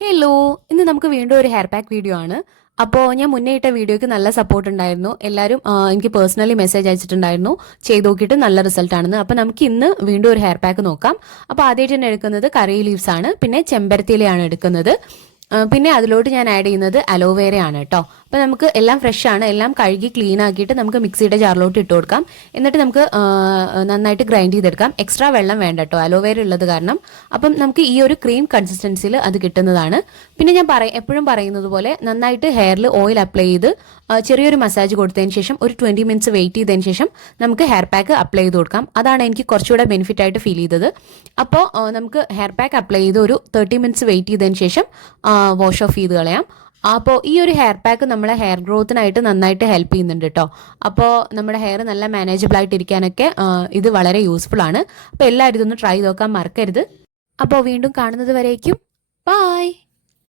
Hello, ഇന്ന് നമുക്ക് വീണ്ടും ഒരു ഹെയർ പാക്ക് വീഡിയോ ആണ്. അപ്പോൾ ഞാൻ മുന്നേ ഇട്ട വീഡിയോയ്ക്ക് നല്ല സപ്പോർട്ട് ഉണ്ടായിരുന്നു. എല്ലാവരും എനിക്ക് പേഴ്സണലി മെസ്സേജ് അയച്ചിട്ടുണ്ടായിരുന്നു ചെയ്ത് നോക്കിയിട്ട് നല്ല റിസൾട്ട് ആണെന്ന്. അപ്പോൾ നമുക്ക് ഇന്ന് വീണ്ടും ഒരു ഹെയർ പാക്ക് നോക്കാം. അപ്പോൾ ആദ്യമായിട്ട് തന്നെ എടുക്കുന്നത് കറി ലീവ്സ് ആണ്, പിന്നെ ചെമ്പരത്തിയിലയാണ് എടുക്കുന്നത്. പിന്നെ അതിലോട്ട് ഞാൻ ആഡ് ചെയ്യുന്നത് അലോവേര ആണ് കേട്ടോ. അപ്പോൾ നമുക്ക് എല്ലാം ഫ്രഷ് ആണ്, എല്ലാം കഴുകി ക്ലീൻ ആക്കിയിട്ട് നമുക്ക് മിക്സിയുടെ ജാറിലോട്ട് ഇട്ട് കൊടുക്കാം. എന്നിട്ട് നമുക്ക് നന്നായിട്ട് ഗ്രൈൻഡ് ചെയ്തെടുക്കാം. എക്സ്ട്രാ വെള്ളം വേണ്ട കേട്ടോ, അലോവേര ഉള്ളത് കാരണം. അപ്പം നമുക്ക് ഈ ഒരു ക്രീം കൺസിസ്റ്റൻസിയിൽ അത് കിട്ടുന്നതാണ്. പിന്നെ ഞാൻ എപ്പോഴും പറയുന്നത് പോലെ നന്നായിട്ട് ഹെയറിൽ ഓയിൽ അപ്ലൈ ചെയ്ത് ചെറിയൊരു മസാജ് കൊടുത്തതിന് ശേഷം ഒരു 20 മിനിറ്റ്സ് വെയിറ്റ് ചെയ്തതിന് ശേഷം നമുക്ക് ഹെയർ പാക്ക് അപ്ലൈ ചെയ്ത് കൊടുക്കാം. അതാണ് എനിക്ക് കുറച്ചുകൂടെ ബെനിഫിറ്റ് ആയിട്ട് ഫീൽ ചെയ്തത്. അപ്പോൾ നമുക്ക് ഹെയർ പാക്ക് അപ്ലൈ ചെയ്ത് ഒരു 30 മിനിറ്റ്സ് വെയിറ്റ് ചെയ്തതിന് ശേഷം വാഷ് ഓഫ് ചെയ്ത് കളയാം. അപ്പോൾ ഈ ഒരു ഹെയർ പാക്ക് നമ്മളെ ഹെയർ ഗ്രോത്തിനായിട്ട് നന്നായിട്ട് ഹെൽപ്പ് ചെയ്യുന്നുണ്ട് കേട്ടോ. അപ്പോൾ നമ്മുടെ ഹെയർ നല്ല മാനേജബിൾ ആയിട്ട് ഇരിക്കാനൊക്കെ ഇത് വളരെ യൂസ്ഫുൾ ആണ്. അപ്പോൾ എല്ലാവരും ഇതൊന്ന് ട്രൈ നോക്കാൻ മറക്കരുത്. അപ്പോൾ വീണ്ടും കാണുന്നത് വരേക്കും ബൈ.